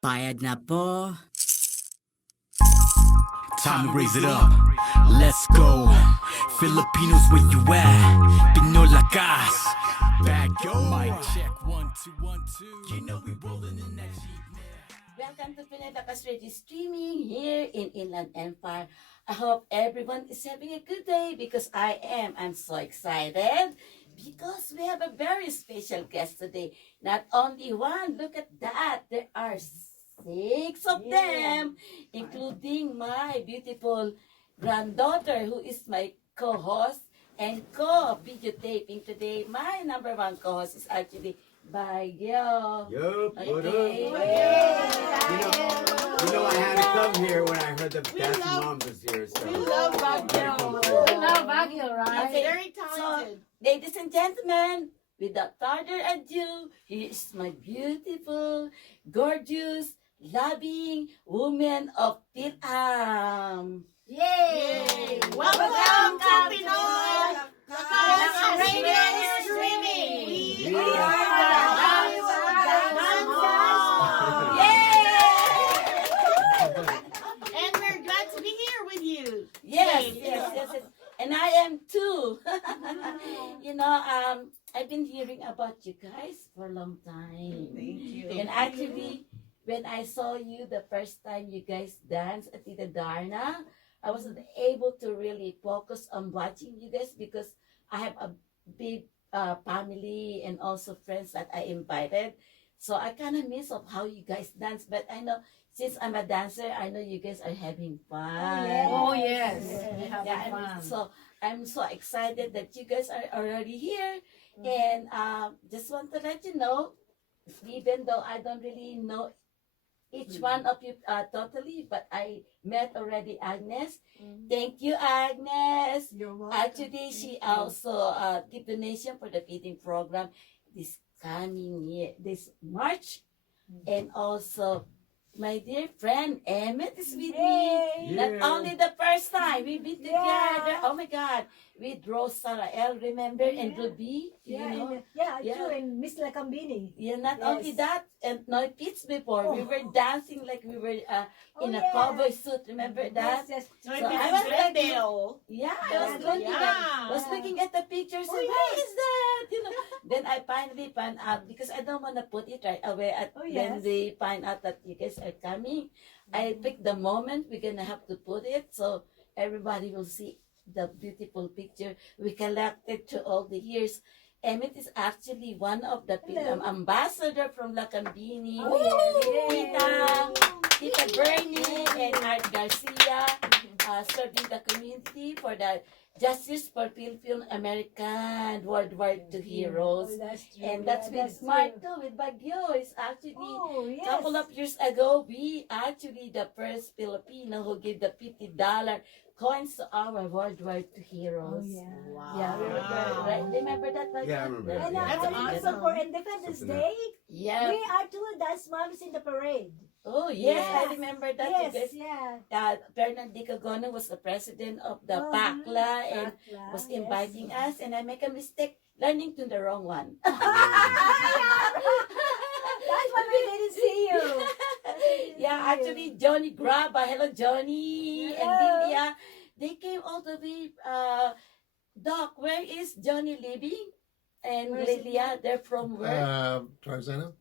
Bayad na po. Time to raise it up. Let's go. Filipinos, where you at? Pinoy Lakas. Back yo. Mic check 1 2 1 2. You know we rolling in that Jeep. Welcome to Pinoy Lakas Radio Streaming here in Inland Empire. I hope everyone is having a good day because I am. I'm so excited because we have a very special guest today. Not only one, look at that. There are 6 of them, including my beautiful granddaughter who is my co-host and co-videotaping today. My number one co-host is actually Bagyo. Yup, what up? Okay. You know, I had to come here when I heard the best mom was here. So We love Baguio. We love Baguio, right? Okay. Very talented. Ladies and gentlemen, without further ado, here is my beautiful, gorgeous, loving woman of Philippine. Yay! Welcome to Pinoy Lakas Radio Streaming. We are the house of Gonzales. And we're glad to be here with you. Yes. And I am too. I've been hearing about you guys for a long time. Thank you. And actually, when I saw you the first time you guys danced at Tita Darna, I wasn't able to really focus on watching you guys because I have a big family and also friends that I invited. So I kind of miss of how you guys dance. But I know since I'm a dancer, I know you guys are having fun. Oh, yes. So I'm so excited that you guys are already here. And just want to let you know, even though I don't really know each one of you totally, but I met already Agnes. Thank you, Agnes. You're welcome. Actually, she also give donation for the feeding program this coming year, this March. And also, my dear friend Emmett is with me. Not Yeah. only the first time we've been together. Oh my God, with Rose Sarael, remember, and Ruby. You know? True, and Miss Lacambini. Yeah, not Yes. only that, and no Pits before. We were dancing like we were in a yes. cowboy suit. Remember that? Yes. So So I I was like, Glendale. Yeah, I was Yeah, looking at yeah. was looking at the pictures and yes. what is that? Then I finally found out because I don't want to put it right away at when yes. they find out that you guys are coming. I picked the moment we're gonna have to put it so everybody will see the beautiful picture we collected through all the years. Emmett is actually one of the ambassador from Lacambini. Tita Bernie and Art Garcia serving the community for the Justice for Philippine American World War II heroes. That's true. And that's with Smart too, with Baguio. It's actually yes. couple of years ago, we actually the first Filipino who gave the $50 coins to our World War II heroes. Wow. Yeah, we were right. Remember that? Baguio? Yeah, I remember that. And That's and also awesome. for Independence Something Day, Yeah. we are two dance moms in the parade. Oh, yes, Yes. I remember that. You Yes, guys, Bernal was the president of the Mhm. PACLA and Pakla, was yes. inviting us, and I make a mistake learning to the wrong one. That's why we didn't see you. Yeah, actually, Johnny Graba, hello Johnny, and Hello. Lilia, they came all the way. Doc, where is Johnny living? And Where is he Lilia, they're from where? Tarzana?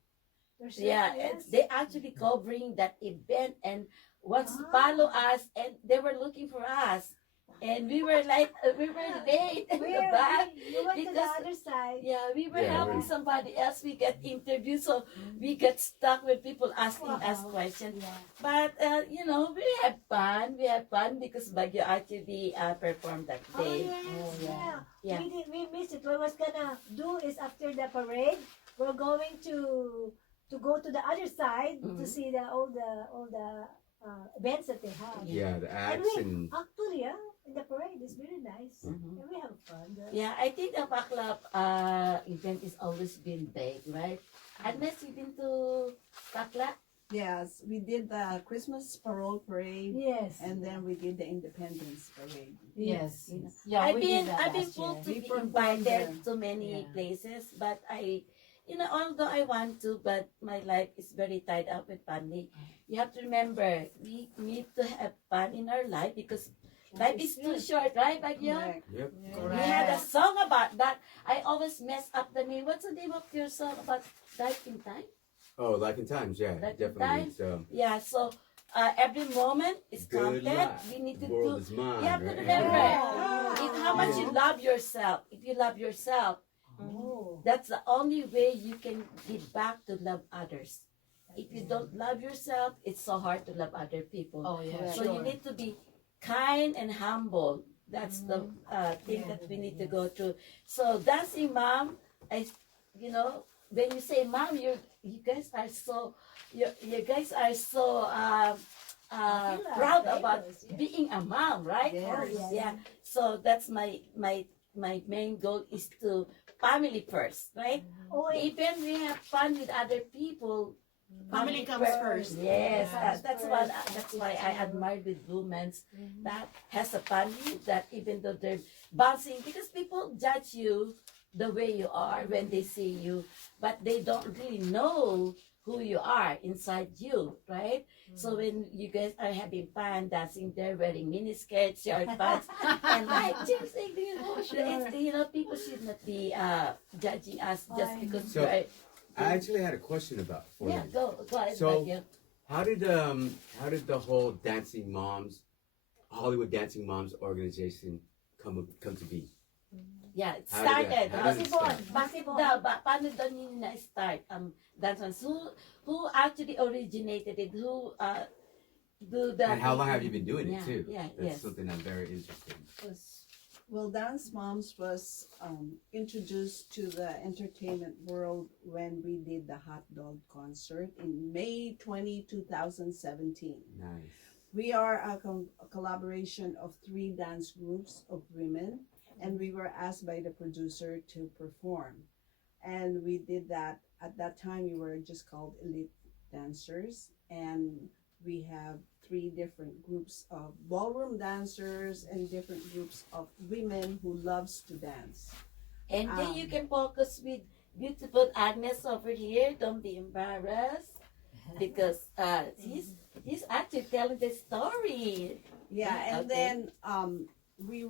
Yeah, and they actually covering that event and wants to follow us, and they were looking for us, and we were like we were late in the back. We went to the because- other side. Yeah, we were Yeah, helping right. somebody else. We got interviewed, so we got stuck with people asking us Wow. questions. Yeah. But we have fun. We have fun because Baguio actually performed that Oh, day. yes, Yeah. We missed it. What I was gonna do is after the parade, we're going to go to the other side to Mhm. see all the events that they have. Yeah, the And acts we and actually, in the parade is really nice. Mhm. And we have fun. Yeah, I think the Backlab event is always been big, right? Agnes, you been to Backlab? Yes, we did the Christmas parole parade, Yes. and then we did the Independence parade. Yes. I've been full to We be performed invited there. to many Yeah. places, but I although I want to, but my life is very tied up with family. You have to remember, we need to have fun in our life because life is too short, right, Bagyo? Correct. Yep. We had a song about that. I always mess up the name. What's the name of your song about life in time? Oh, Life in Times, yeah, Life in definitely. So, Yeah, so every moment is good counted. luck. We need to World do. is mine. You have to right? remember Yeah. if how much you love yourself. If you love yourself, Oh. that's the only way you can give back to love others. If you don't love yourself, it's so hard to love other people. Oh, yeah. So you need to be kind and humble. That's the thing that we need to go through. So dancing mom, when you say mom, you guys are so you guys are so proud about being a mom, right? Yes. Yeah. So that's my main goal is to family first, right? Oh, Even we have fun with other people. Family comes first. Yes, Yeah. that's why I admire with women that has a family that even though they're bouncing, because people judge you the way you are when they see you, but they don't really know who you are inside you, right? So when you guys are having fun dancing there, wearing mini skirts, short pants, and like just people should not be judging us just because So, we're I actually had a question about for yeah. you. Go ahead, So- Bagyo. How did the whole Hollywood Dancing Moms organization come to be? Yeah, it How did started. that- how did it start? Paano doon yun na-start? Dance ones. Who actually originated it? Who do the... And how long have you been doing Yeah, it too? yeah, That's yes. something I'm very interested in. Well, Dance Moms was introduced to the entertainment world when we did the Hot Dog concert in May 2017. Nice. We are a collaboration of 3 dance groups of women, and we were asked by the producer to perform. And we did that. At that time, we were just called Elite Dancers, and we have 3 different groups of ballroom dancers and different groups of women who loves to dance. And then you can focus with beautiful Agnes over here. Don't be embarrassed. Because he's actually telling the story. Yeah, and Okay. then we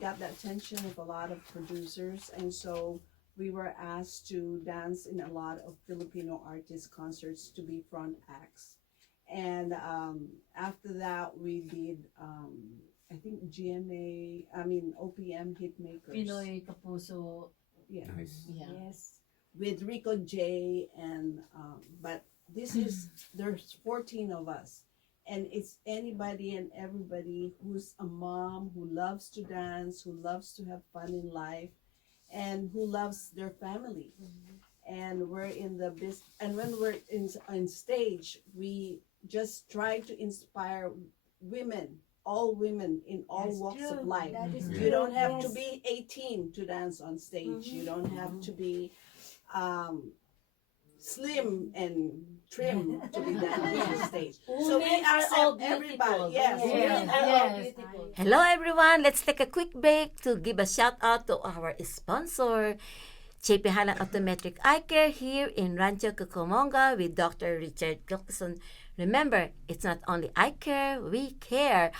got the attention of a lot of producers, and so we were asked to dance in a lot of Filipino artist concerts to be front acts. And after that, we did, I think OPM Hitmakers. Pinoy Kapuso. Yeah, Nice. Yeah. Yes. with Rico J. And, but there's 14 of us. And it's anybody and everybody who's a mom, who loves to dance, who loves to have fun in life, and who loves their family. And we're in the business, and when we're on stage, we just try to inspire women, all women in all That's walks true. of life. That is Mhm. true. You don't have to Yes. be 18 to dance on stage. You don't have to be slim and trim to be dancing on stage. So we Women are accept all beautiful. everybody. Yes. Women Yes. are all Yes. beautiful. Hello everyone! Let's take a quick break to give a shout out to our sponsor, Chaffey Highlands Eyecare here in Rancho Cucamonga with Dr. Richard Gilkison. Remember, it's not only eye care, we care.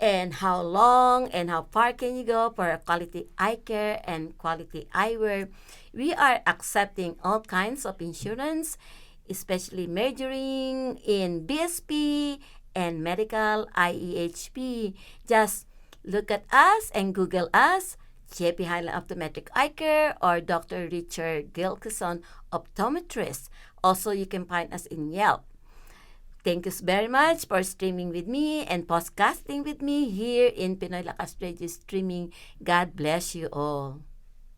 And how long and how far can you go for quality eye care and quality eyewear? We are accepting all kinds of insurance, especially majoring in BSP and medical IEHP. Just look at us and Google us, Chaffey Highlands Optometric Eyecare or Dr. Richard Gilkison Optometrist. Also, you can find us in Yelp. Thank you very much for streaming with me and podcasting with me here in Pinoy Lakas Radio Streaming. God bless you all.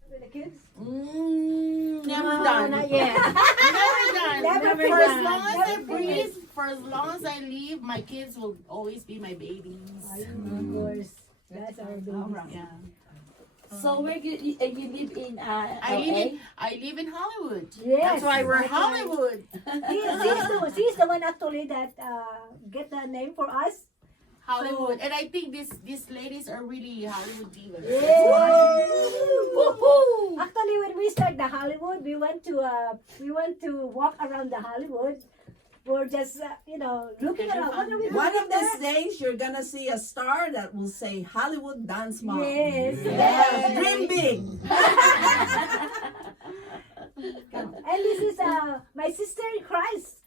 For the kids? Never No, done. not yet. Never done. Never For as done. long as Never I breathe, finished. for as long as I live, my kids will always be my babies. Of course. That's our baby. Yeah. So where you live in I live in Hollywood. Yes, That's why we're that's right. Hollywood. She's the one actually that get the name for us. Hollywood. And I think these ladies are really Hollywood divas. Actually, when we start the Hollywood, we went to walk around the Hollywood. We're just looking around. What are we doing One of there? these days, you're gonna see a star that will say Hollywood Dance Mom. Yes. Yeah. Dream big. And this is my sister in Christ.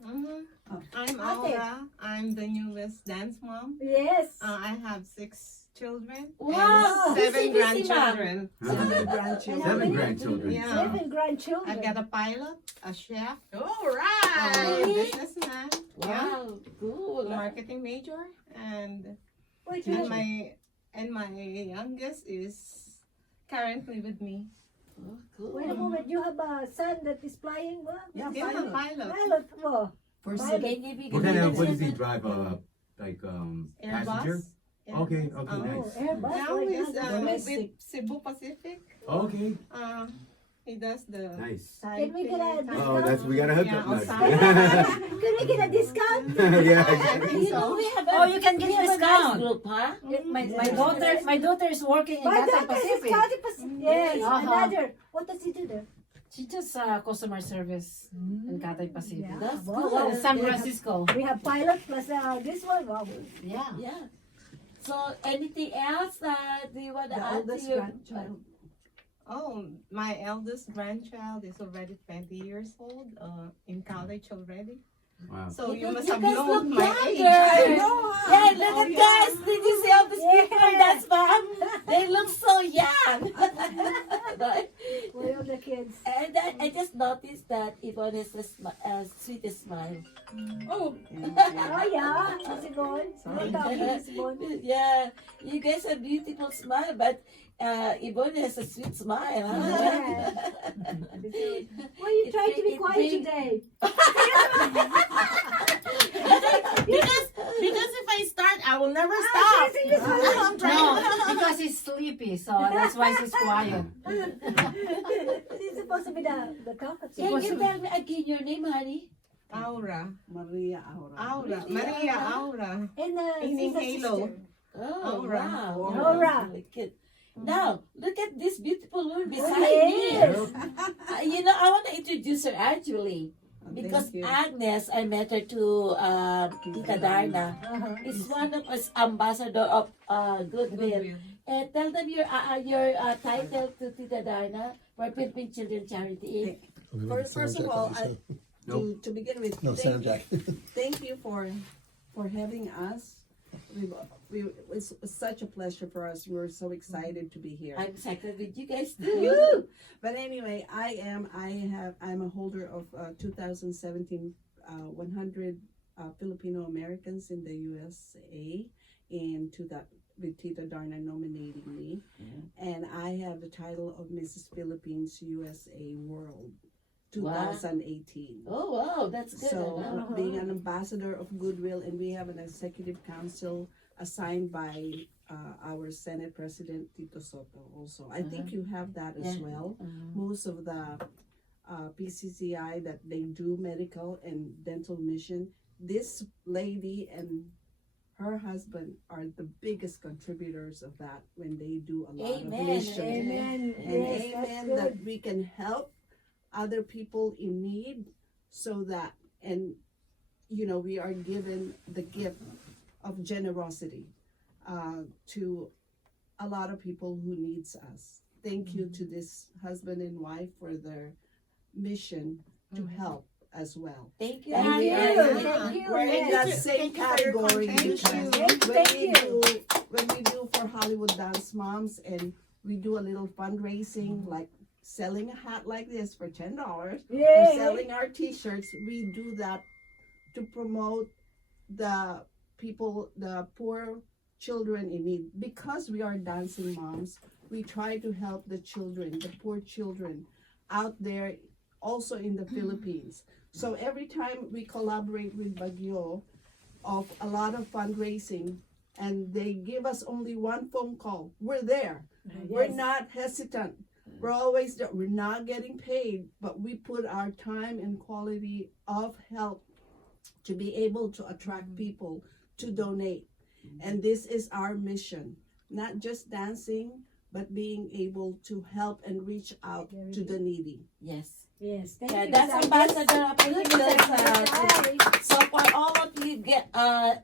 I'm Ate. Aura. I'm the newest dance mom. Yes. I have 6 children. Wow, And 7 busy, busy, grandchildren. Seven grandchildren. Seven grandchildren. Yeah. 7 grandchildren. I've got a pilot, a chef, All a right. businessman, Wow, cool. marketing major, and Wait, and my youngest is currently with me. Oh, cool. wait a moment. You have a son that is flying. What? Yeah, He's a pilot. pilot. Pilot. Oh. For Pilot. Can you be What kind of, what good? does he drive? Passenger? Airbus. Yeah. Okay, Oh, nice. Airbus. Now like he's that. Domestic. with Cebu Pacific. Okay, He does the nice. Can we get a discount? We got a hookup Yeah, now. Can we get a discount? Yeah. You know, we have a, Oh, you can get we have a discount. nice group, huh? My daughter is working in My Cathay daughter is Pacific. Cathay Pacific. Yes, Uh-huh. another. What does he do there? She just customer service in Cathay Pacific. Yeah. That's Wow. good. In San Francisco. We have pilot plus this one. Wow. Yeah. Yeah. So, anything else do you want to The add to oldest your grandchild. Oh, my eldest grandchild is already 20 years old, in college already. Wow. So you must You have guys known look my younger. age. Yeah, Oh, look at guys. Did you see all these people? Yeah. That's mom. They look so young. Right? Where are the kids? And I just noticed that Yvonne has a sweetest smile. Oh, Oh yeah, Miss Yvonne. Sorry. Not talking, Miss Yvonne. Yeah, you guys have beautiful smile, but Yvonne has a sweet smile. Huh? Why are you trying to be It quiet brings- today? because if I start, I will never Ah, stop. she's in this one. I'm trying. No, because he's sleepy, so that's why she's quiet. It's supposed to be the comfort. Can you tell me again your name, honey? Aura. Maria Aura. Aura. Maria Aura. And Ining she's a Halo. sister. Oh, Aura. wow. Aura. Look at- Now, look at this beautiful woman beside Yes. me. I want to introduce her actually. Because Thank you. Agnes, I met her to Tita Darna, Uh-huh. is one of us ambassador of Goodwill. Tell them your title to Tita Darna for Philippine Children Charity. First of all, Nope. to begin with, No, Sam Jack. thank you for having us. It's such a pleasure for us. We're so excited to be here. I'm excited with you guys too. But anyway, I'm a holder of 2017 100 Filipino Americans in the USA, and with Tita Darna nominating me, and I have the title of Mrs. Philippines USA World 2018. Oh wow, that's good. So huh? being an ambassador of Goodwill, and we have an executive council assigned by our Senate President Tito Soto also. I think you have that as Yeah. well. Most of the PCCI that they do medical and dental mission, this lady and her husband are the biggest contributors of that when they do a lot Amen. of mission. Amen. And Yes, that's amen good. that we can help other people in need, so that, and we are given the gift of generosity to a lot of people who needs us. Thank you to this husband and wife for their mission to help as well. Thank you. And Thank we you. are Thank you. we're in that Yes. same Thank you for your category contribution. because Thank you. when we do for Hollywood Dance Moms, and we do a little fundraising, like selling a hat like this for $10, or Yay. selling our t-shirts. We do that to promote the people, the poor children in need. Because we are dancing moms, we try to help the children, the poor children out there, also in the Philippines. So every time we collaborate with Baguio of a lot of fundraising, and they give us only one phone call, we're there. We're not hesitant. We're always there. We're not getting paid, but we put our time and quality of help to be able to attract people to donate. And this is our mission, not just dancing, but being able to help and reach out to the needy. Yes. Yes, thank Yeah, you. that's Miss Ambassador of Agnes. Thank you, Goodness. Miss Agnes. Bye. So for all of you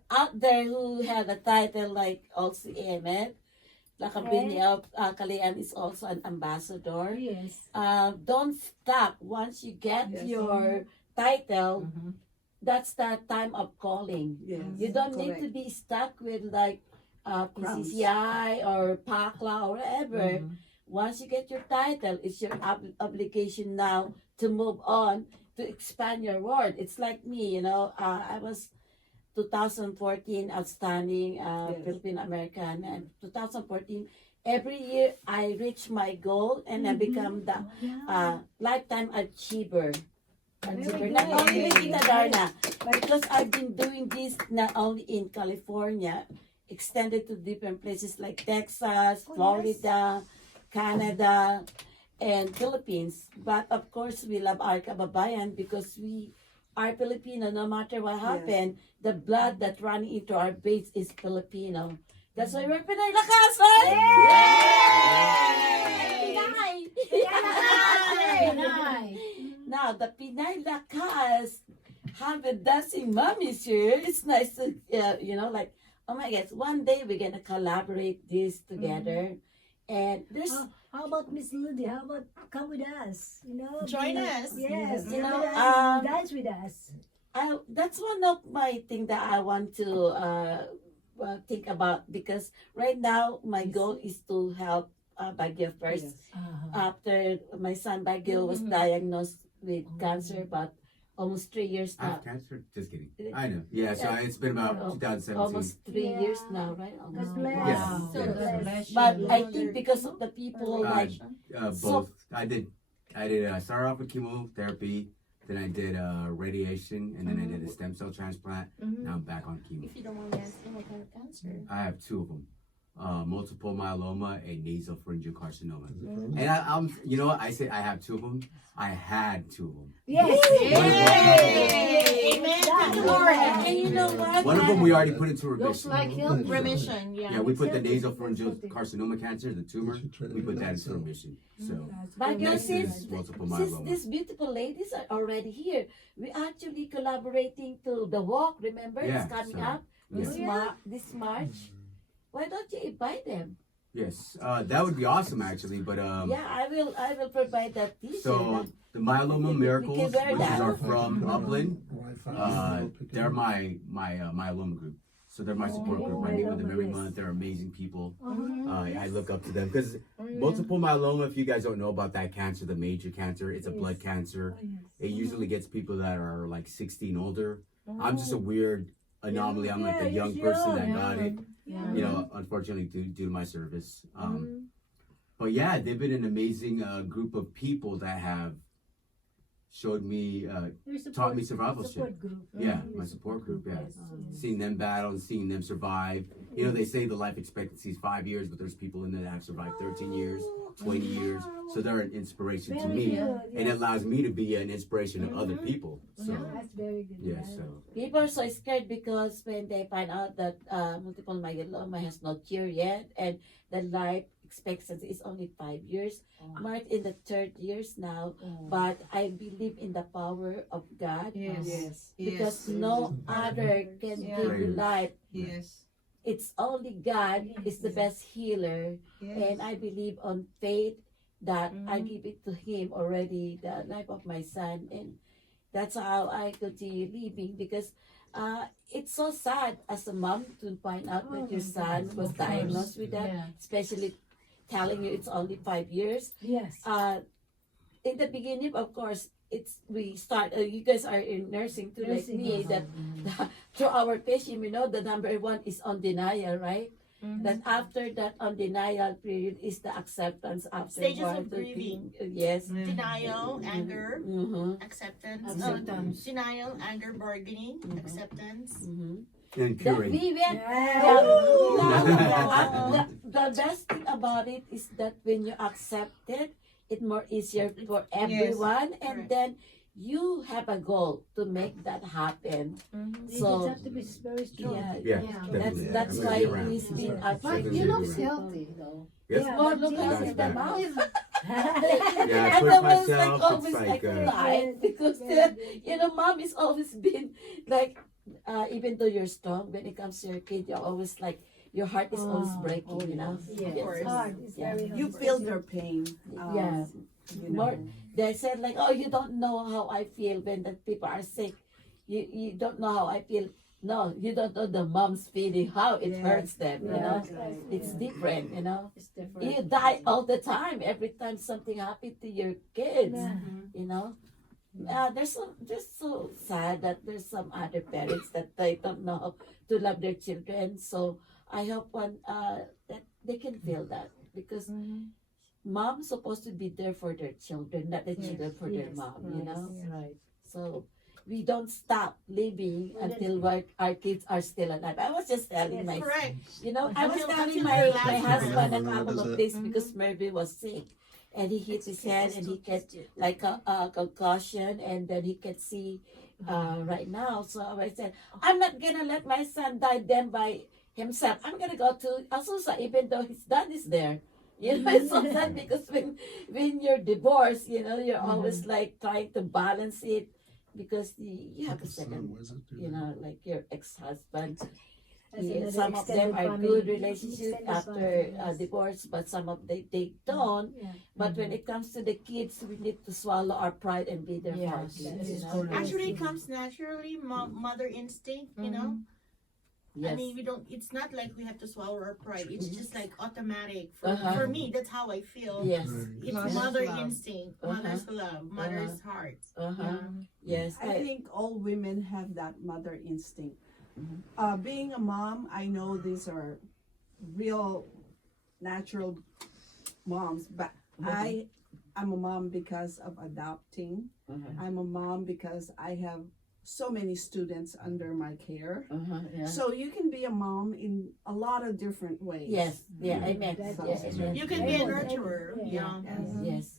out there who have a title like also Emet, Lakabini of Kalian is also an ambassador. Yes. Don't stop once you get your title. That's the time of calling. Yes. You don't need correct. to be stuck with like PCCI or PACLA or whatever. Once you get your title, it's your obligation now to move on to expand your world. It's like me, you know, I was 2014 outstanding Philippine American, and 2014 every year I reach my goal and I become the lifetime achiever. Not only with Tita Darna, because I've been doing this not only in California, extended to different places like Texas, Florida, Canada, and Philippines. But of course, we love our kababayan because we are Filipino. No matter what happened, the blood that running into our veins is Filipino. That's why we're Pinoy Lakas, right? Pinay. Now, the Pinoy Lakas have a dancing mommies here. It's nice to, you know, like, oh my gosh, one day we're going to collaborate this together. And there's... How about Miss Ludi? How about come with us? You know, Join us. Yes, You come know, with us, dance with us. that's one of my things that I want to think about, because right now my goal is to help Baguio first. After my son Baguio was diagnosed with cancer, but almost 3 years I now. have cancer? Just kidding. I know. Yeah, so it's been about 2017. Almost 3 years now, right? God Almost. bless. Yeah. God bless. But I think because of the people like Both. I did. I started off with chemotherapy, then I did radiation, and then I did a stem cell transplant. Now I'm back on chemo. If you don't want to ask them what kind of cancer. I have two of them. Multiple myeloma and nasopharyngeal carcinoma. And I'm, you know what? I say I have two of them. I had two of them. Yes. Amen. Thank you, Lord. and you know what? One of them we already put into remission. Remission. Yeah. Yeah, we put the nasopharyngeal carcinoma cancer, the tumor, we put that into remission. So But you know, next since is multiple since myeloma. these beautiful ladies are already here, we actually collaborating to the walk. Remember, Yeah, it's coming so- up this Yeah. this March. Why don't you invite them? Yes, that would be awesome actually. But Yeah, I will provide that T-shirt. so the myeloma miracles, We can wear which that. are from Upland, they're my myeloma group. So they're my support group. I meet with them every month. They're amazing people. I look up to them because multiple myeloma, if you guys don't know about that cancer, the major cancer, it's a blood cancer. It usually gets people that are like 60 and older. I'm just a weird anomaly. I'm like the young person that got it. You know, unfortunately due to my service. But yeah, they've been an amazing group of people that have showed me, taught me survivalship. Group. Yeah, my support group. Yeah, seeing them battle and seeing them survive. You know, they say the life expectancy is 5 years, but there's people in there that have survived 13 years, 20 years. So they're an inspiration to me, and it allows me to be an inspiration to other people. So That's very good. yeah, so People are so scared because when they find out that multiple myeloma has no cure yet, and the life expectancy is only 5 years. Mark in the 3rd years now, but I believe in the power of God. Yes. Because no other can give you life. Yes. It's only God is the best healer, and I believe on faith that I give it to Him already, the life of my son, and that's how I continue living, because it's so sad as a mom to find out that your son was diagnosed with that, especially telling you it's only 5 years. Yes. In the beginning, of course, we start. You guys are in nursing too, like me. That through our patient, we know the number one is on denial, right? That after that on denial period is the acceptance after Stages of grieving. Yes. Denial, anger, acceptance. Acceptance. Denial, anger, bargaining, acceptance. and That curing. we went. The best thing about it is that when you accept it, it's more easier for everyone, and Correct. then you have a goal to make that happen. You So just have to be very strong. yeah, Yeah, that's definitely. that's I'm why gonna be around. he's been But Definitely he be looks around. healthy though. Yes. Yeah, more but look Jesus at is the back. mouth. Yeah, I And push I was like myself. always It's like like light because you know, mom is always been like, even though you're strong, when it comes to your kid, you're always like your heart is always breaking, you know. Yes, It's it's hard. It's Yeah. very hard. You feel their pain. Yeah. You More, know. they said like, oh, you don't know how I feel when the people are sick. You don't know how I feel. No, you don't know the mom's feeling, how it Yes. hurts them, you know. Yeah. It's different, you know. It's different. You die all the time every time something happened to your kids, Yeah. you know. There's so sad that there's some other parents that they don't know how to love their children. So I hope that they can feel that because mom's supposed to be there for their children, not the children for their Yes. mom, you know. Right. So we don't stop living Well, until our kids are still alive. I was just telling Yes. my, Correct. you know, I was Until- telling until my their last husband a breath. couple of That's days because Murphy was sick. And he hit his head and he get like a concussion and then he can see right now. So I said, I'm not gonna let my son die then by himself. I'm gonna go to Azusa even though his dad is there. You know, it's so sad because when you're divorced, you know, you're always like trying to balance it because you have a second, you know, like your ex-husband. That's another Some of them extended are family. good relationship Extended after family, yes. divorce, but some of they don't. Yeah. But when it comes to the kids, we need to swallow our pride and be there for our Yes, kids. that is You know? correct. Actually, it comes naturally, mother instinct, you know. Yes. I mean, we don't. It's not like we have to swallow our pride. It's just like automatic. For, Uh-huh. for me, that's how I feel. Yes. It's Mother's mother love. instinct, Uh-huh. mother's love, mother's heart. Uh-huh. Yes. I think all women have that mother instinct. Being a mom, I know these are real natural moms, but I'm a mom because of adopting. I'm a mom because I have so many students under my care. Yeah. So you can be a mom in a lot of different ways. Yes. Yeah. Amen. That Yes. is Amen. You can be a Everyone, nurturer, everyone, you know. Yes.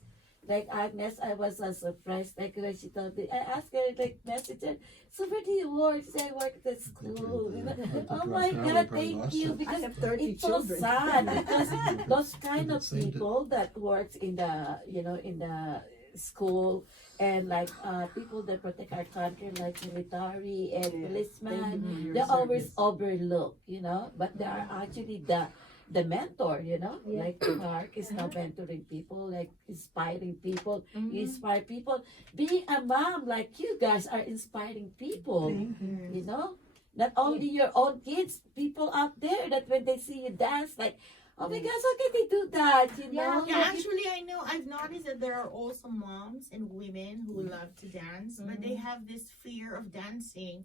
Like Agnes, I was surprised. Like when she told me, I asked her, like, message her, so where do you work? She said, I work at school. You know? Oh my God, thank you. I Because have 30 it's so children. sad because those kind of Same people that works in the, you know, in the school and like people that protect our country like military and policemen, they're always overlooked, you know, but they are actually the mentor, you know, Yeah. like Carr is now mentoring people, like inspiring people. You inspire people. Being a mom like you guys are inspiring people, you know, not only your own kids, people out there that when they see you dance, like, oh my gosh, how can they do that? You know? Yeah, actually, I know. I've noticed that there are also moms and women who love to dance, but they have this fear of dancing.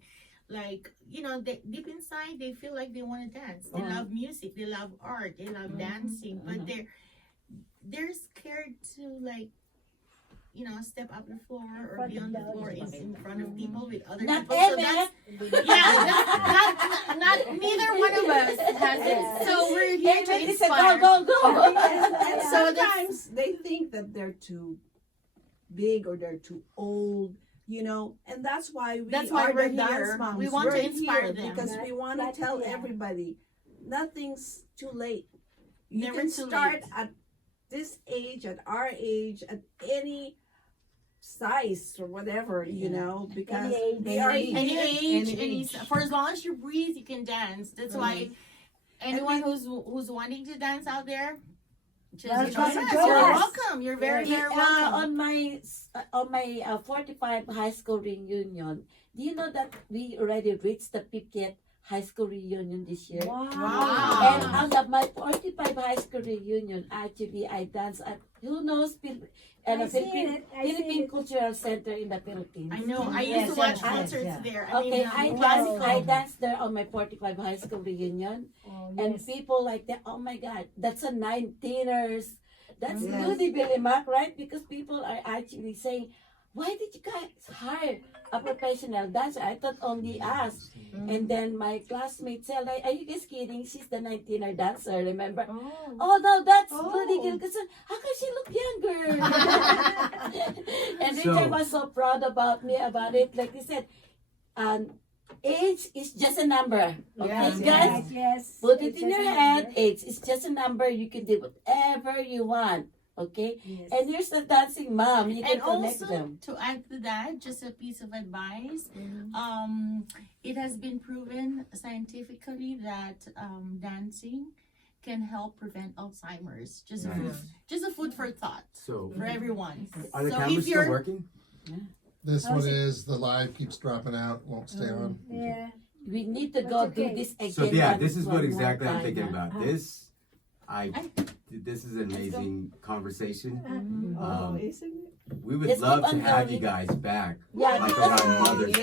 Like, you know, they, deep inside, they feel like they want to dance. They love music, they love art, they love dancing, but they're scared to, like, you know, step up the floor or be on the floor in front of people with other Not people. Emmett. Not neither one of us has it. So we're here to Emmett is a inspire. go. And So sometimes they think that they're too big or they're too old, you know, and that's why That's why are we're the dance here. moms. We want We're to inspire here them. because we want to That- tell yeah. everybody nothing's too late. You Never can too start late. at this age, at our age, at any size or whatever, you know, because age. we are Any here. age, Any any age. for as long as you breathe, you can dance. That's why anyone who's wanting to dance out there, just Welcome, join us. join You're us. welcome. You're very very welcome. On my 45 high school reunion, do you know that we already reached the 50th high school reunion this year? Wow. And out of my 45 high school reunion, actually, I danced at, who knows, I seen Philippine, it, I seen Philippine it. Cultural Center in the Philippines. I know. I Yes, used to watch yes, concerts yes, there. Okay, I classical. danced there on my 45 high school reunion. Oh, And yes. people like that, oh my God, that's a 19ers. That's Yes. Judy Billimac, right? Because people are actually saying, why did you guys hire a professional dancer? I thought only us. And then my classmate said, like, are you guys kidding? She's the 19er dancer, remember? Oh, no, that's Bloody Gilgison. How can she look younger? And Richard was so proud about me about it. Like he said, age is just a number. Okay, guys? Yes. Put it in your head. Age is just a number. You can do whatever you want. Okay? Yes. And here's the dancing mom. You can And connect also, them. to add to that, just a piece of advice. It has been proven scientifically that dancing can help prevent Alzheimer's. Just a food for thought So, for everyone. are the So cameras if still you're working? This one is, the live keeps dropping out, won't stay on. Yeah. We need to That's go okay. do this again. So yeah, one- this is one what more exactly I'm time, thinking huh? about. This is an amazing conversation. Oh, isn't it? We would Let's love keep to on have you going. guys back, Yeah, like because- around Mother's Day.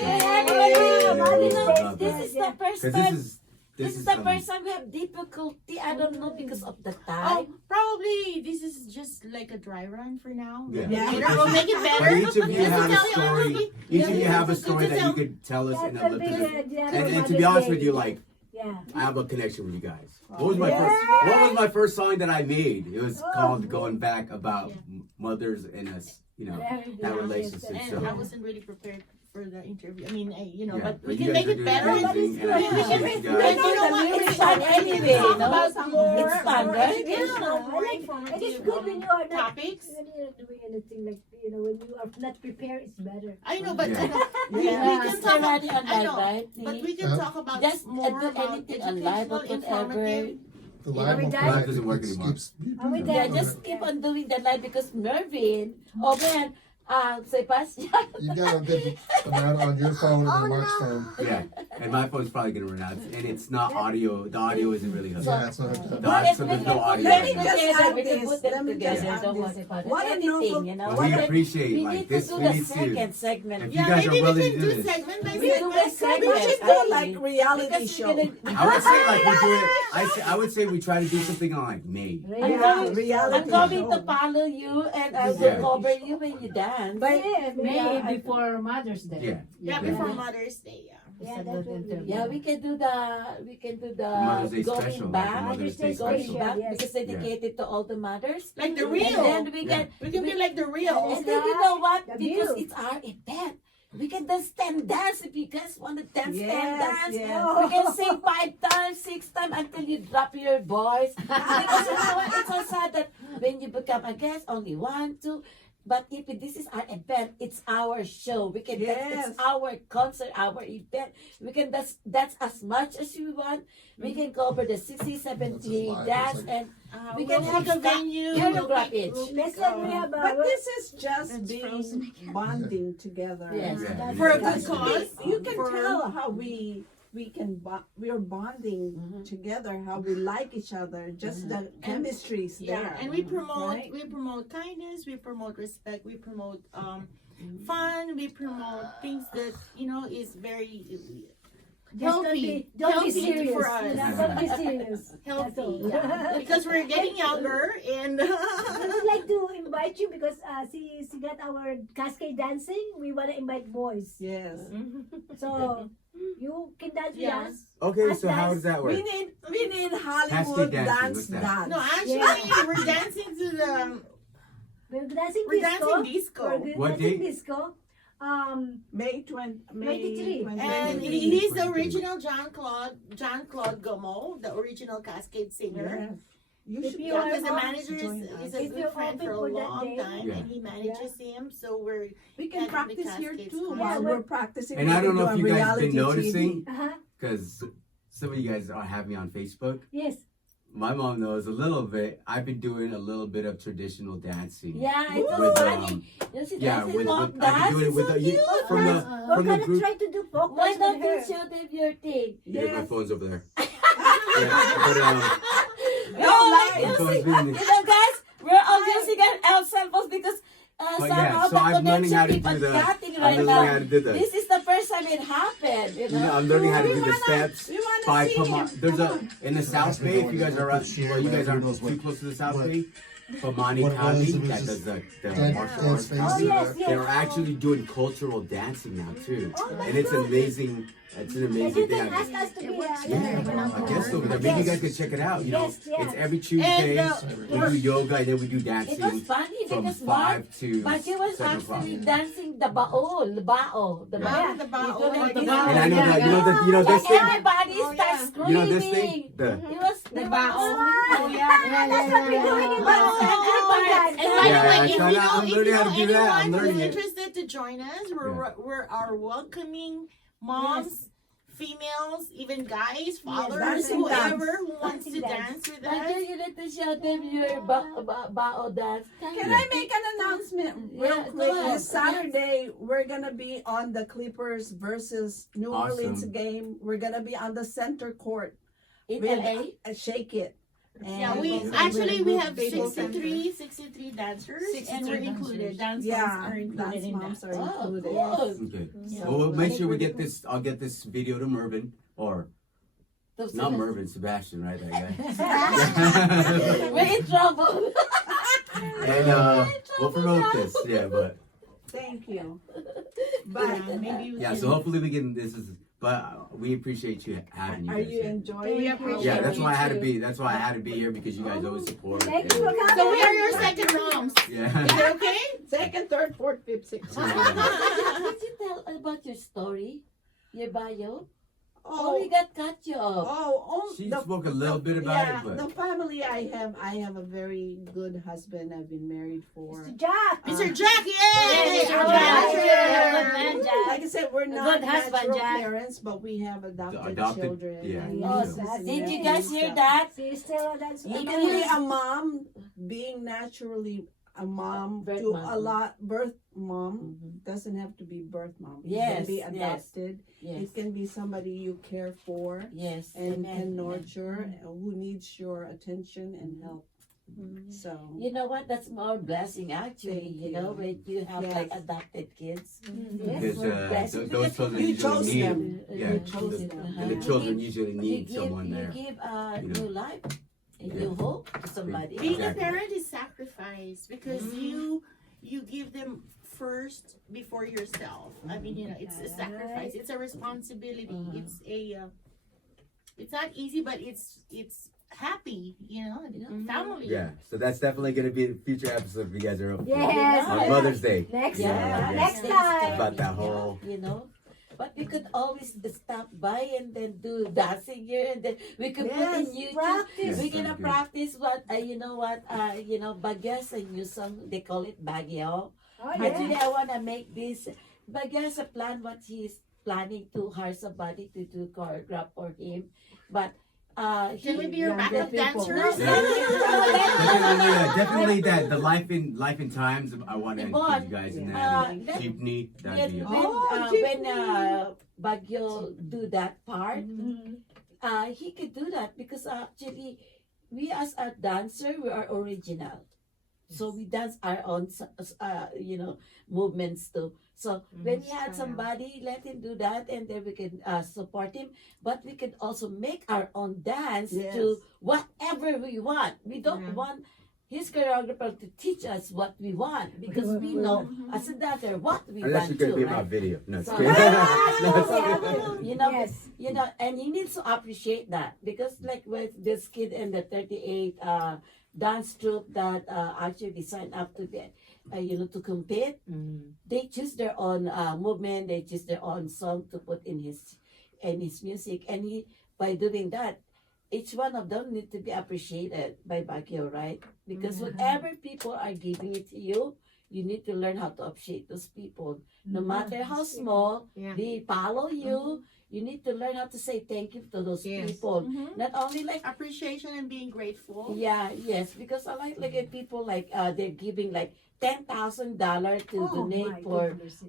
This is the first Because time. this This is is the first time we have difficulty. I don't know because of the time. probably this is just like a dry run for now. Yeah. Later we'll make it better. But each of you Just to have a tell you story. honestly, Each of you Yeah, have a it's good story to that you tell. could tell us That in a will be little. good. Yeah, And to Mother's be honest Day. with you, like Yeah. I have a connection with you guys. What was my first song that I made? It was called "Going Back" about mothers and us. You know, Very good. that relationship. Yes, And I So. wasn't really prepared for the interview. I mean, Yeah, but we you can guys make are it doing better. amazing, and I We can appreciate make you it guys. better. You know what? It's It's fun fun anyway, anyway. you know? About more, It's fun, more right? educational, more It is informative good when you are not topics. when you're not doing anything, like, when you are not prepared, it's better. I know, but Yeah. we can It's talk already on I live, know, right? but we can talk about Just more do about anything on live or educational, whatever. informative. The live we won't done? connect. Live doesn't work It anymore. keeps- Are we Yeah, done? just keep on doing that live because Mervin, oh man, Sebastian. You got a good amount on your phone and Mark's phone. Yeah, and my phone's probably gonna run out, and it's not audio. The audio isn't really hooked. Yeah, it's not hooked No, up. so there's no audio. Let me right now. just together, add we can this. put them Let me together. just add Don't this. worry about it. What a Editing, noble- you know. But we What a- appreciate we like need this. to do We the need to. second segment. If Yeah, you guys maybe are willing we to can do do this, segment by We do segment. a segment. We should do like reality Because show. we're gonna- I would say like we do it. I would say we try to do something on like May. I'm Reality going to show. follow you and I will Yeah. cover you when you dance. Yeah, before Mother's Day. Yeah. Yeah, before Mother's Day, yeah. yeah, that will be. Yeah, we can do the Mother's Day going special, like back, the Mother's Day going special. back Yes. because dedicated to all the mothers. Like the And real. then we Yeah. can We can be like the real. and then you know what? The Because view. it's our event. We can just stand dance if you guys want to dance, stand Yes, dance. yes. We can sing 5 times, 6 times until you drop your voice. Because you know what? It's so sad that when you become a guest, only 1, 2. But if this is our event, it's our show. We can dance, Yes. it's our concert, our event. We can dance as much as we want. We can cover the 60, 70 live, dance, it's and we We'll can have pick a sta- venue. choreograph we'll it. pick, Next time we have But a this is just It's being frozen. bonding together. Yes. Yeah. For a Because good cause. you can For- tell how we can we're bonding together, how we like each other, just the chemistry is there. Yeah, and we promote Right? kindness, we promote respect, we promote fun, we promote things that is very healthy, don't be healthy serious. for us. Don't be serious. That's Healthy, all. yeah. Because we're getting younger and I would like to invite you because she got our cascade dancing. We want to invite boys. Yes. So you can dance with Yeah. us. Okay, Us so how dance. does that work? We need Hollywood dancing, dance what's that? dance. no, actually Yeah. we're dancing to the We're dancing we're disco. dancing disco. We're What dancing date? disco. May 20, May 23. 20. And he's the original John Claude Gomo, the original Cascade singer. Yes. You If should you John are is a on- manager, join is us. a If good you're friend open for a for that long day. time, Yeah. and he manages him. So we're We can At the practice here Cascades too concert. while Yeah, we're practicing. And we I don't can know do if a you guys have reality been noticing, Uh-huh. because some of you guys have me on Facebook. Yes. My mom knows a little bit. I've been doing a little bit of traditional dancing. Yeah, it's so With, funny. You see, yeah, dancing with, folk I've been dance doing it is with so the, cute. from the We're from the gonna group. try to do folk Why dance don't with you her. show them your thing? Yeah, my Yes. phone's over there. Yeah, but, You my phone's see, being- you know, guys, we're all using our cell phones because But somehow yeah, so the I'm learning how connection to keep do on the. cutting I'm right learning how now. to do the. This is the first time it happened, you know. I'm learning how to do the wanna- steps we wanna by see Pama. him. There's Come a on. in the South Bay. If you guys are well, you guys aren't knows too what- close to the South what- Bay. Pamani What it was, Kami it was that just does the dance martial arts. phase. Oh, yes, yes. They're actually doing cultural dancing now too, that's and it's good. amazing. It's an You amazing can thing. ask us to be Yeah, I guess so. Maybe you guys can check it out. You know, Yes, yes. it's every Tuesday. And, We do yoga and then we do It was dancing funny from because Mark, 5 to but he was 7 o'clock. actually dancing the bao, the bao, the Yeah. bao. The bao, You know, like the the bao. And I know that But this thing. everybody Oh, starts yeah. screaming. You know this thing. He was The they bao. were- Oh, yeah. That's what we're doing in But the everybody- And by Yeah, the way, I if kinda- you know, I'm if learning you how know to do that. I'm anyone learning who's it. interested to join us, we're our welcoming moms, females, even guys, fathers, dancing whoever dance. who wants to Dancing dance. dance with But us. then you need to show them your bao dance. Can I make an announcement real Yeah, go quick? ahead. This Saturday, we're gonna be on the Clippers versus New Orleans Awesome. game. We're gonna be on the center court. In with, LA? Shake It. And Yeah, we we're actually we gonna have do 63 dancers, and we're included. Dance moms Yeah, are included dance in moms that. are Oh, included. cool. Okay. Yeah. Well, we'll make sure we get this. I'll get this video to Mervin or not Mervin, Sebastian, right? That guy. We're in trouble. And we'll promote this. Yeah, but Thank you. But maybe we yeah. can- So hopefully we can. This is. But we appreciate you having you. Are guys you here. enjoying We it? appreciate Yeah, that's you why I had to too. be. That's why I had to be here because you guys always support. Thank you for and- coming. So we are your second moms. Yeah. Is it okay? Second, third, fourth, fifth, sixth. Did you tell about your story? Your bio? Oh, we got cut you off. She spoke a little bit about yeah, it, but the family I have a very good husband. I've been married for. Jack. Mr. Jack, yay! Jack. Like I said, we're not good husband, natural Jack. parents, but we have adopted, Adopted, children. yeah. and Oh, nieces that's- and Did you nephews, guys hear so- that? See, still that's Even being a mom, being naturally a mom Birth to mom. a lot, birth mom Mhm. doesn't have to be birth mom. It Yes, can be yes. adopted. Yes. It can be somebody you care for Yes. and Amen. can nurture, who needs your attention and help. So You know what? That's more blessing actually. Thank You know, you. when you have Yes. like adopted kids. because Yes. those children You usually chose need. them. Yeah, You chose the- them. and the children usually need someone you there. give you know. new life, a Yeah. new hope to somebody. Being Exactly. a parent is sacrifice because you give them first before yourself. I mean, you know, it's a sacrifice. It's a responsibility. It's a it's not easy, but it's happy. You know, family. Yeah, so that's definitely going to be a future episode if you guys are up for it. Yes. On Mother's Day. Next Yeah. next Yes. time. About that whole. You know. But we could always stop by and then do dancing here, and then we could put in Yes, YouTube. practice. We're Yes, gonna sounds good. practice what Bagyo's a new song. They call it Bagyo. Oh, Actually, yeah. I wanna make this. Bagyo's a plan what he's planning to hire somebody to do choreograph for him, but Can we be your Younger backup people. dancers? Definitely that the life in times. I want to Yvonne, include you guys in uh, that. let- Jeepney, when that'd be. when Bagyo do that part, he could do that because actually we as a dancer we are original, so we dance our own movements too. So when we had somebody, let him do that, and then we can support him. But we can also make our own dance to whatever we want. We don't want his choreographer to teach us what we want because we know as a dancer what we Unless want you're gonna to. be in my Right? video. No, it's So- kidding. No, it's kidding. You know, and he needs to appreciate that because like with this kid and the 38 dance troupe that actually signed up to get to compete, they choose their own movement, they choose their own song to put in his music, and he by doing that, each one of them need to be appreciated by Baguio, right? Because whatever people are giving it to you, you need to learn how to appreciate those people. No matter how small, they follow you. You need to learn how to say thank you to those people. Not only like Appreciation and being grateful. yes, because I like people like they're giving like $10,000 to Oh, donate my for goodness.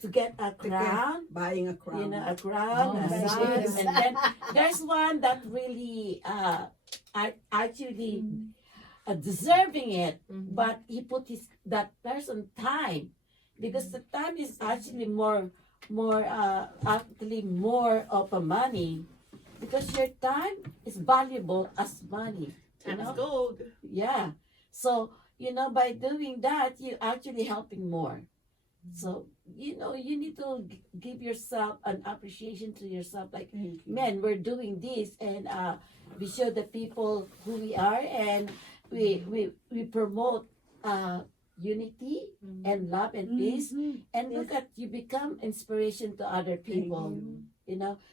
to get a crown. Buying a crown. You know, a crown, Oh, a my sign, goodness. and then there's one that really actually deserving it, but he put that person time because the time is actually more of a money because your time is valuable as money. You Time is know? gold. Yeah. So, by doing that, you're actually helping more. So, you need to give yourself an appreciation to yourself. Like, man, we're doing this, and we show the people who we are, and we promote unity and love and peace. And look at, you become inspiration to other people.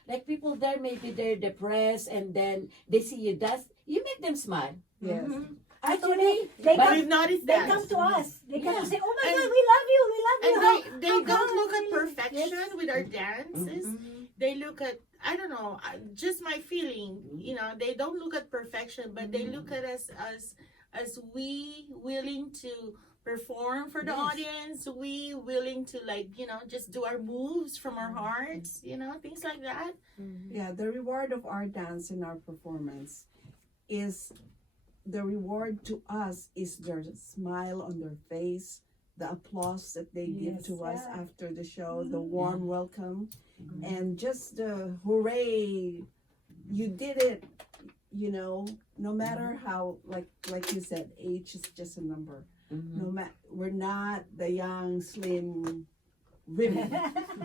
Like people there, maybe they're depressed, and then they see you dance, you make them smile. Yes. Actually, They But come, we've noticed they that. come to us. They come and say, "Oh my And- God, we love you. We love you." And they How don't come? look at Really? perfection Yes. with our dances. They look at, I don't know, just my feeling. They don't look at perfection, but they look at us as we willing to perform for the audience. We willing to just do our moves from our hearts. Things like that. Yeah, the reward of our dance and our performance is the reward to us is their smile on their face, the applause that they give to us after the show, the warm welcome, and just the hooray, you did it. No matter how, like you said, age is just a number. We're not the young, slim women,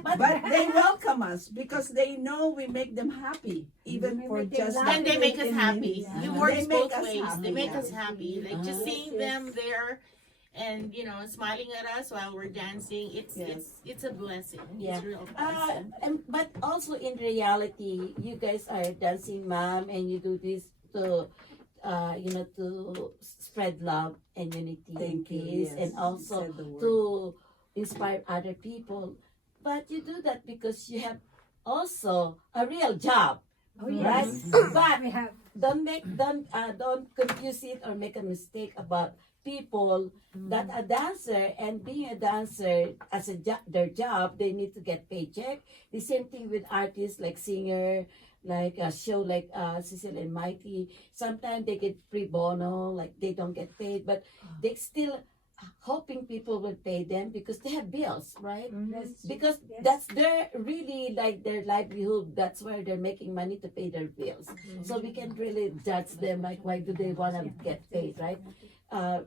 but they welcome us because they know we make them happy, even for make them just. laugh. And they make us 15 happy. minutes. It They works make both us ways. happy, They make yeah. us happy. Like just seeing Yes. them there and smiling at us while we're dancing. It's a blessing. Yeah. It's a real blessing. But also in reality, you guys are dancing mom, and you do this to to spread love and unity and Thank you. peace, Yes, and you also said the word. to inspire other people. But you do that because you have also a real job, Oh, right? yes. But We have. don't confuse it or make a mistake about people that a dancer, and being a dancer as their job, they need to get paycheck. The same thing with artists like singer, like a show like Cecil and Mighty. Sometimes they get pro bono, like they don't get paid, but they still hoping people will pay them because they have bills, right? Yes. Because Yes. that's their really like their livelihood. That's where they're making money to pay their bills. So we can't really judge them like why do they want to get paid, right?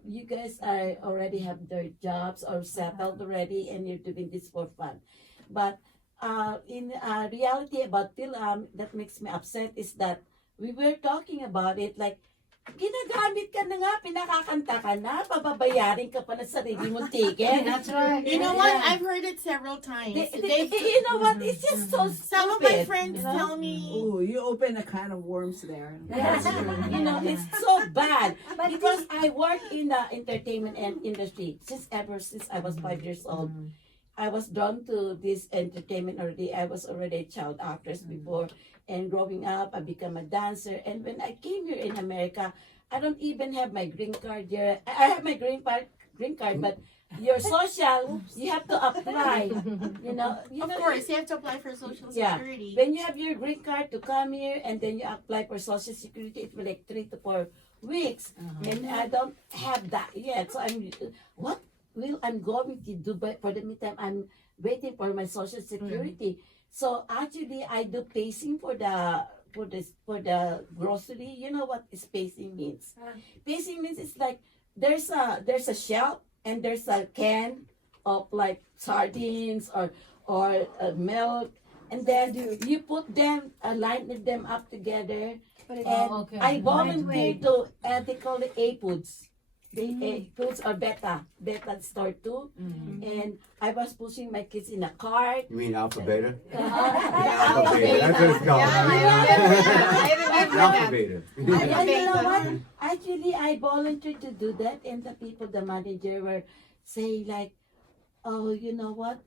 You guys already have their jobs or settled already, and you're doing this for fun. But in reality about film, that makes me upset is that we were talking about it like ginagamit ka na nga, pinakakanta ka na, pababayarin ka pa na sarili mong ticket. That's right. You know what? I've heard it several times. You know what? It's just so stupid. Some of my you friends know? tell me, Ooh, you open a can of worms there. Yes, it's so bad because I work in the entertainment industry ever since I was 5 years old. I was drawn to this entertainment already. I was already a child actress before, and growing up, I became a dancer. And when I came here in America, I don't even have my green card here. I have my green card, but your social, you have to apply. of course, you have to apply for Social Yeah. Security. When you have your green card to come here and then you apply for Social Security, it will like 3 to 4 weeks. And I don't have that yet. So what will I'm going to do? But for the meantime, I'm waiting for my Social Security. So actually, I do pacing for the grocery. You know what is pacing means? Pacing means it's like there's a shelf and there's a can of like sardines or milk, and then you put them, line them up together, and I volunteer to they call it A foods. The A foods are beta store too, and I was pushing my kids in a cart. You mean alpha beta? Alpha Beta. That's what it's called. Alpha beta. And you know what? Actually, I volunteered to do that, and the people, the manager, were saying like, "Oh, you know what?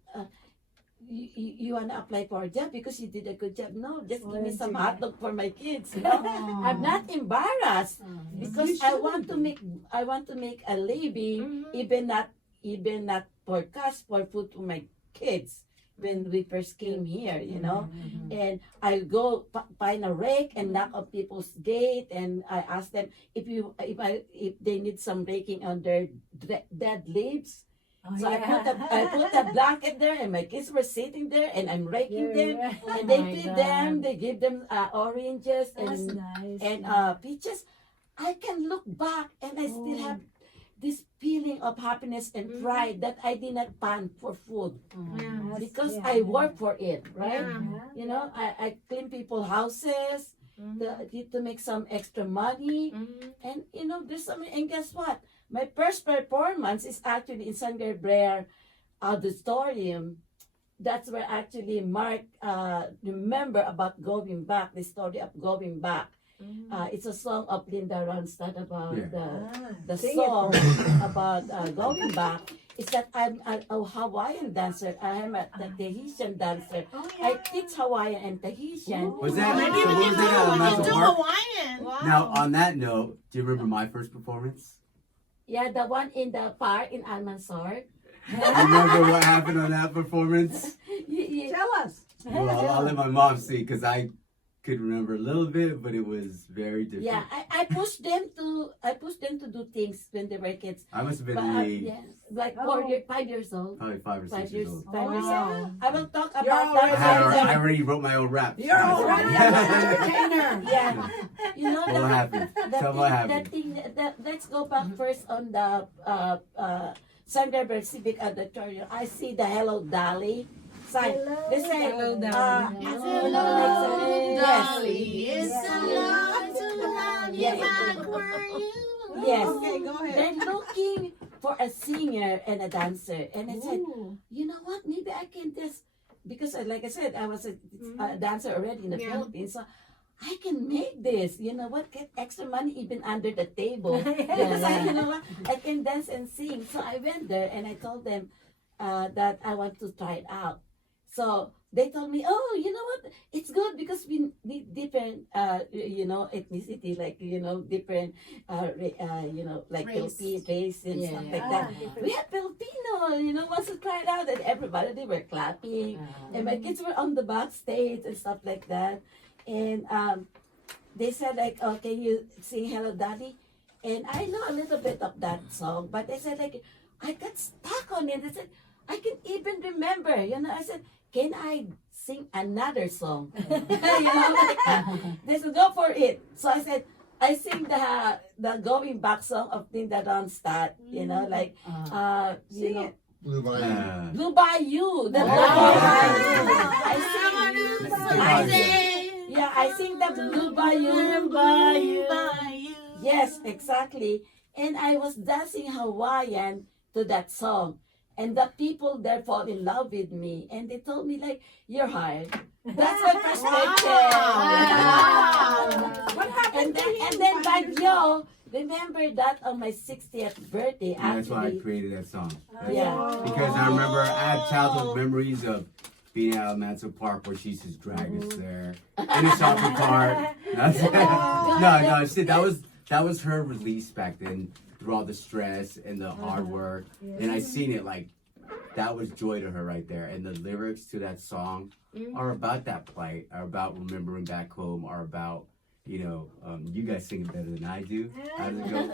You wanna apply for a job because you did a good job? No, just give me some hot dog for my kids. I'm not embarrassed because I want to make a living, even not for cash, for food for my kids." When we first came here, and I go find a rake and knock on people's gate, and I ask them if they need some raking on their dead leaves. So I put a blanket there, and my kids were sitting there, and I'm raking them, and they feed them. They give them oranges and peaches. I can look back, and I still have this feeling of happiness and pride that I did not pan for food Yeah. because Yeah. I work for it, right? Yeah. You know, I clean people houses to make some extra money, and you know, there's something. And guess what? My first performance is actually in San Gabriel Auditorium. That's where actually Mark remember about going back, the story of going back. It's a song of Linda Ronstadt about the Sing it song for us. about going back. Is that I'm a Hawaiian dancer. I am a Tahitian dancer. Oh, I teach Hawaiian and Tahitian. Was that? Maybe So we what can was that? do, we Master can do Mark? Hawaiian. Now, on that note, do you remember my first performance? Yeah, the one in the park in Almansor. Remember what happened on that performance? Tell us. Well, I'll let my mom see because I could remember a little bit, but it was very different. Yeah, I pushed them to do things when they were kids. I must have been But, only yes, like Oh. 5 years old. probably 5 or 6 5 years years, old. 5 years Wow. old. I will talk You're about already- that. I already wrote my own rap. You're already an entertainer. Yeah, you know What happened? Tell me what happened. let's go back first on the San Gabriel Civic Auditorium. I see the Hello Dolly sign. Hello, They say, Hello, Dolly. Hello, Dolly, yes. it's a love to have you Yeah. back where you Yes. Okay, go ahead. They're looking for a singer and a dancer. And I said, Ooh. you know what? Maybe I can just, because like I said, I was a dancer already in the Yeah. Philippines. So I can make this. You know what? Get extra money even under the table. Because you know what? I can dance and sing. So I went there and I told them that I want to try it out. So they told me, oh, you know what? It's good because we need different, ethnicity, like, different, like Race. Philippine race and stuff like Ah, that. different. We had Filipino, wants to try it out, and everybody, they were clapping, and my kids were on the backstage and stuff like that. And they said, like, oh, can you sing Hello Daddy? And I know a little bit of that song, but they said, like, I got stuck on it. They said, I can even remember, I said, can I sing another song? Like that. They said, go for it. So I said, I sing the going back song of Linda Ronstadt, like, Sing it. Blue Bayou. Blue Bayou. The Blue I sing the Blue Bayou. Yes, exactly. And I was dancing Hawaiian to that song. And the people there fall in love with me. And they told me, like, you're hired. That's my perspective. What happened And then Bagyo, remember that on my 60th birthday, And that's why I actually. created that song. Yeah. Because I remember I have childhood memories of being at Manso Park where she used to drag us there in a shopping cart. No, shit, that was her release back then through all the stress and the hard work. And I seen it like that was joy to her right there. And the lyrics to that song are about that plight, are about remembering back home, are about, you guys sing it better than I do. How does it go?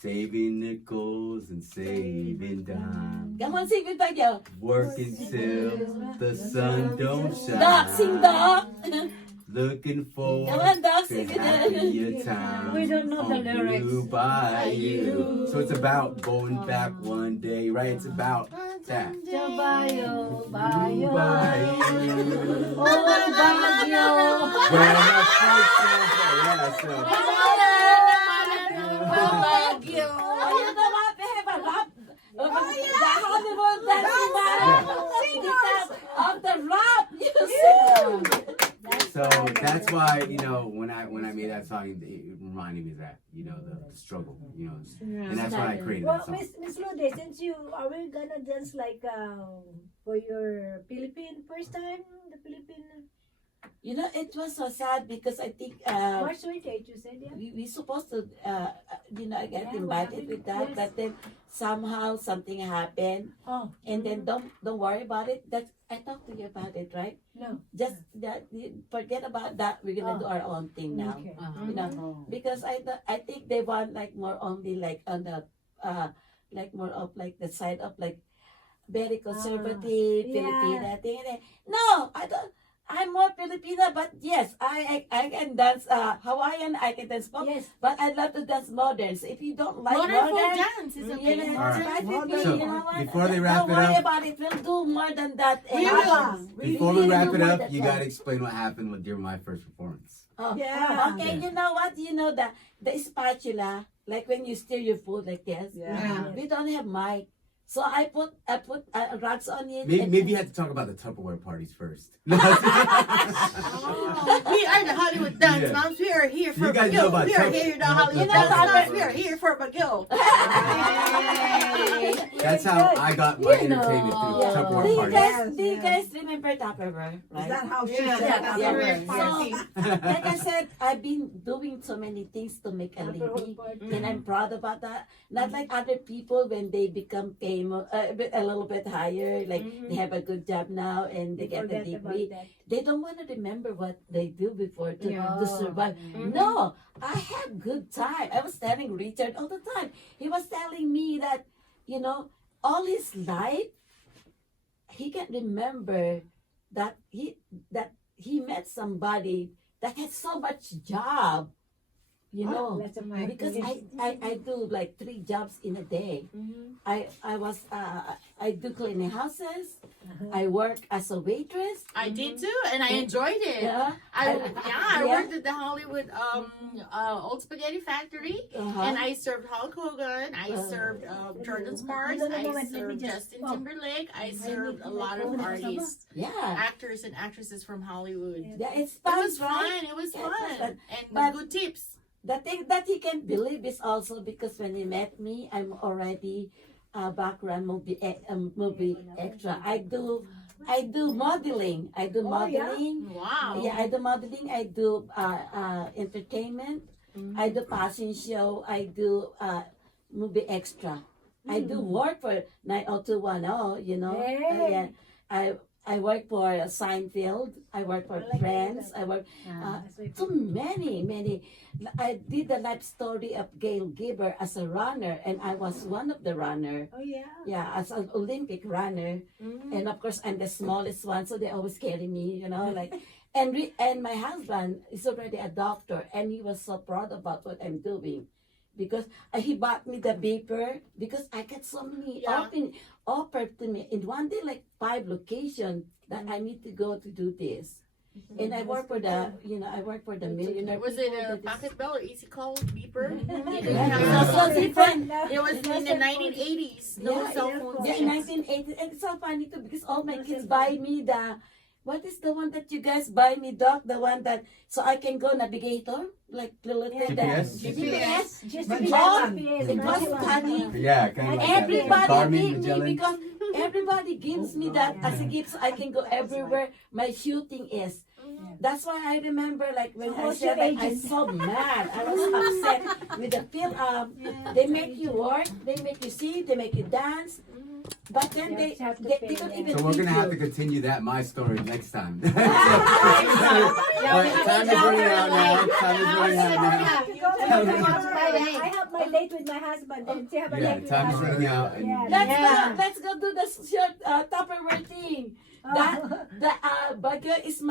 Saving nickels and saving dimes. Come on, sing with Bagyo. Working till the sun don't shine. Doc, sing Doc. Looking for Come on, Doc, to sing it. happier times. We don't know the on lyrics. Blue Bayou. So it's about going back one day, right? It's about that. Bayo, Blue bayo. Bayou. Oh, Bagyo. Well, that's first sample, yeah, Oh, you know what? They have a rap. The Hollywood dancing of the rap. You sing. So that's why, when I made that song, it reminded me of that, the struggle, and that's why I created Well, that song. Miss Lode, since are we gonna dance like for your Philippine first time, the Philippine It was so sad because I think March 28th, you said, yeah? we supposed to, I get Yeah, invited with that, yes. but then somehow something happened, Oh, and then don't worry about it. That I talked to you about it, right? no. Just that, forget about that. We're gonna do our own thing now. Okay. Because I think they want like more only like on the like more of like the side of like very conservative yeah. Filipina thing. No, I don't. I'm more Filipina, but yes, I can dance Hawaiian, I can dance pop, Yes. but I love to dance modern. So if you don't like Modern folk modern, dance is okay. you know, All right. try to be, So, you know what? before they wrap don't it worry up- about it. We'll do more than that. We will. Before we will wrap do it more up, than you that. gotta explain what happened with during my first performance. Oh, Yeah. okay, you know what? You know the spatula, like when you stir your food like this. Yeah. We don't have mic, so I put rugs on it. Maybe you had to talk about the Tupperware parties first. We are the Hollywood Dance Yeah. Moms. We are here for You guys know Bagyo. about We are Tup- here the Hollywood You know Dance about Moms. it. We are here for Bagyo. That's how I got my entertainment through Yeah. Tupperware Do you parties. guys, remember Tupperware? Is Right? that how she Yeah, said that's that? very So, party. like I said, I've been doing so many things to make a living, and I'm proud about that. Not like other people when they become famous, a little bit higher, like they have a good job now and they get a Forget about degree. that. They don't want to remember what they do before to Yeah. survive. No, I had good time. I was telling Richard all the time. He was telling me that, you know, all his life, he can remember that he met somebody that had so much job, you know, That's amazing. because I do like 3 jobs in a day. I do cleaning houses. I work as a waitress. I did too, and I enjoyed it. Yeah. I Yeah. worked at the Hollywood Old Spaghetti Factory, Uh-huh. and I served Hulk Hogan. I served Jordan Sparks. No, no, no, I wait, let me served just- Justin oh. Timberlake. I served a lot of artists, Yeah. actors, and actresses from Hollywood. Yeah, it's It fun, was right? fun. It was Yeah, it was fun, fun. and But- good tips. The thing that he can believe is also because when he met me, I'm already a background movie extra. I do modeling. I do Oh, yeah? modeling. Wow. Yeah, I do modeling. I do entertainment. I do fashion show. I do movie extra. I do work for 90210. You know. Hey. Yeah. I work for Seinfeld. I work for I like Friends. that. I work. That's my So many. I did the life story of Gail Gibber as a runner, and I was one of the runner. Oh yeah. Yeah, as an Olympic runner, and of course I'm the smallest one, so they always carry me, you know, like. And my husband is already a doctor, and he was so proud about what I'm doing, because he bought me the beeper because I get so many Yeah. offered to me in one day, like 5 locations that I need to go to do this. And I work for the, I work for the millionaire. Was it people a that is- pocket bell or easy call beeper? Yeah, it's so different. It was in the 1980s. No Yeah, cell phones. Yeah, in 1980. And it's so funny too because all my kids buy me what is the one that you guys buy me, Doc? The one that, so I can go navigator? Like the little thing that. GPS? GPS. Just But to be John, GPS. It was funny. Yeah, kind of like that. Everybody Garmin, gave me Magellan. because everybody gives me that as a gift so I can go everywhere my shooting is. That's why I remember like when I Who's said your like, I'm agent? so mad. I was upset with the film. They make you work, they make you see, they make you dance. But then You they have to don't pay, even yeah. So we're treat gonna have to you. continue that my story next time. Yeah, But time is running out now. Time is running out now. I have my date with my husband, and she have a Yeah, date with time is my running husband. out. And Yeah. Let's go do the short Tupperware thing. That Bagyo is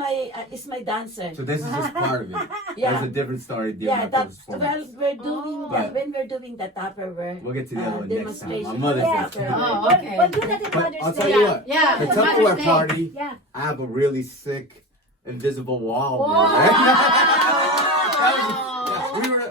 my dancer. So this is just part of it. Yeah. There's a different story during Yeah, my that's first well performance. we're doing But- when we're doing the Tupperware. We'll get to the other one next time. My demonstration. mother's Yeah. Day. Oh, okay. We'll do that in But Mother's I'll Day. tell you what. Yeah. The Mother's Tupperware Day. party, Yeah. I have a really sick invisible wall.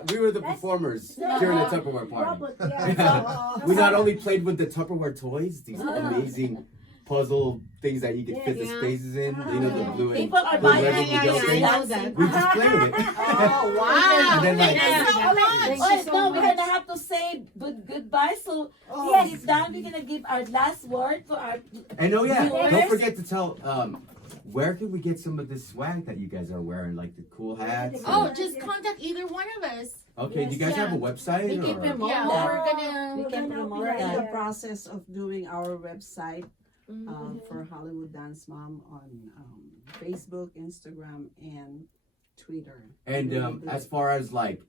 We were the performers during the Tupperware party. Robot, yeah. We not only played with the Tupperware toys, these amazing puzzle things that you can fit the spaces in, you know, the blue and People are blue buying red it. and yellow things. We just play with it. Oh, wow. And then, like- Thank you so much. Oh, no, we're gonna have to say goodbye. So Yes. it's done. We're gonna give our last word for our. And oh yeah, Viewers? don't forget to tell where can we get some of this swag that you guys are wearing, like the cool hats? Oh, and- just contact either one of us. okay. Do you guys have a website? We can or- promote Yeah, that. we're gonna. We can We're gonna promote We're in the that. process of doing our website for Hollywood Dance Mom on Facebook, Instagram, and Twitter. And as far as like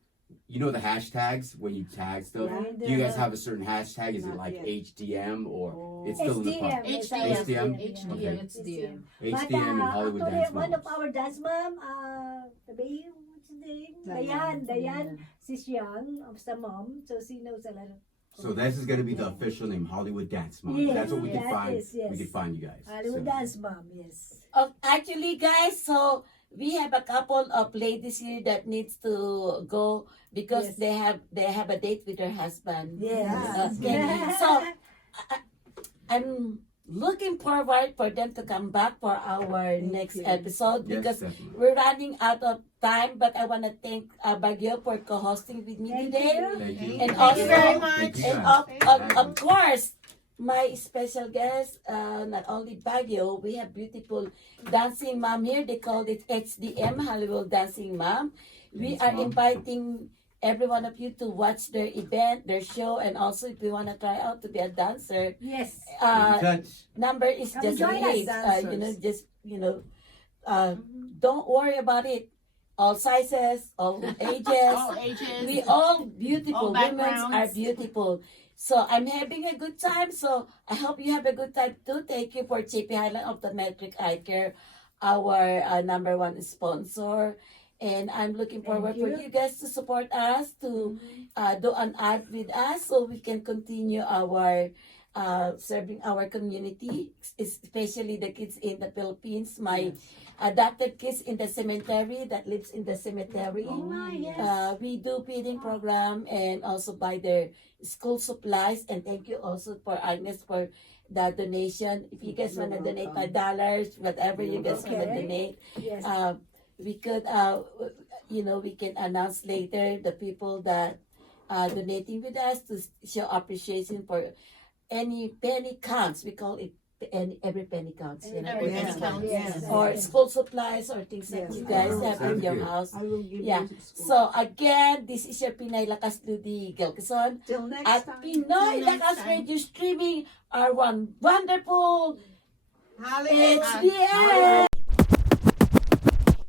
you know the hashtags when you tag stuff. Yeah, Do you guys have a certain hashtag? Is it like HDM or it's still in the pub? HDM. Okay. HDM. But HDM and Hollywood actually, Dance one of Moms. our dance mom, the baby, what's his name? Dayan. She's young, of the mom, so she knows a lot of. So this is gonna be the official name, Hollywood Dance Moms. Yeah, That's what we can that find. is, yes. We can find you guys. Hollywood So- dance mom, yes. Actually, guys, so we have a couple of ladies here that needs to go because Yes. they have a date with her husband. Yes. Okay. So I'm looking forward for them to come back for our next episode Yes, because definitely. we're running out of time. But I want to thank Baguio for co-hosting with me Thank today. you. Thank you. And Thank also, you very much. Thank you, and guys. of course, my special guest, not only Baguio, we have beautiful dancing mom here. They call it HDM, Hollywood Dancing Mom. We Thanks, are Mom. inviting every one of you to watch their event, their show, and also if you want to try out to be a dancer, Yes. Keep in touch. number is Come just join us, great. Don't worry about it. All sizes, all ages. All ages. We all beautiful. All Women backgrounds. are beautiful. So I'm having a good time. So I hope you have a good time too. Thank you for Chaffey Highlands Emeteria Eyecare, our number one sponsor. And I'm looking forward for you guys to support us, to do an ad with us so we can continue our serving our community, especially the kids in the Philippines. My adopted kids in the cemetery that lives in the cemetery. We do feeding program and also buy their school supplies. And thank you also for Agnes for the donation. If you guys want to donate $5, whatever you guys want to donate, Yes. we could, we can announce later the people that are donating with us to show appreciation for any penny counts. We call it every penny counts. You know, Every penny counts. Yes. or school supplies or things that you guys have in your house. I will give Yeah. you to school. So again, this is your Pinoy Lakas Ludi Gelkison Till next at time. Pinoy Till next Lakas time. Radio Streaming, our one wonderful Hollywood. HDM.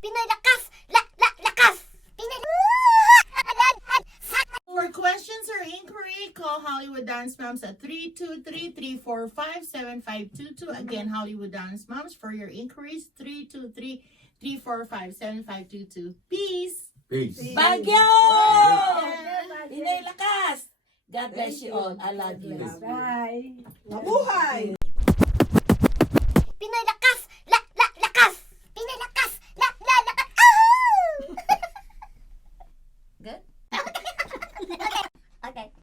Pinoy Lakas! Lakas! Pinoy For questions or inquiry, call Hollywood Dance Moms at 323-345-7522. Again, Hollywood Dance Moms for your inquiries, 323-345-7522. Peace! Peace. Baguio! Yeah. Pinoy Lakas! God bless you all. I love you. Bye. Mabuhay! Pinoy Lakas! Lakas! Pinoy Lakas!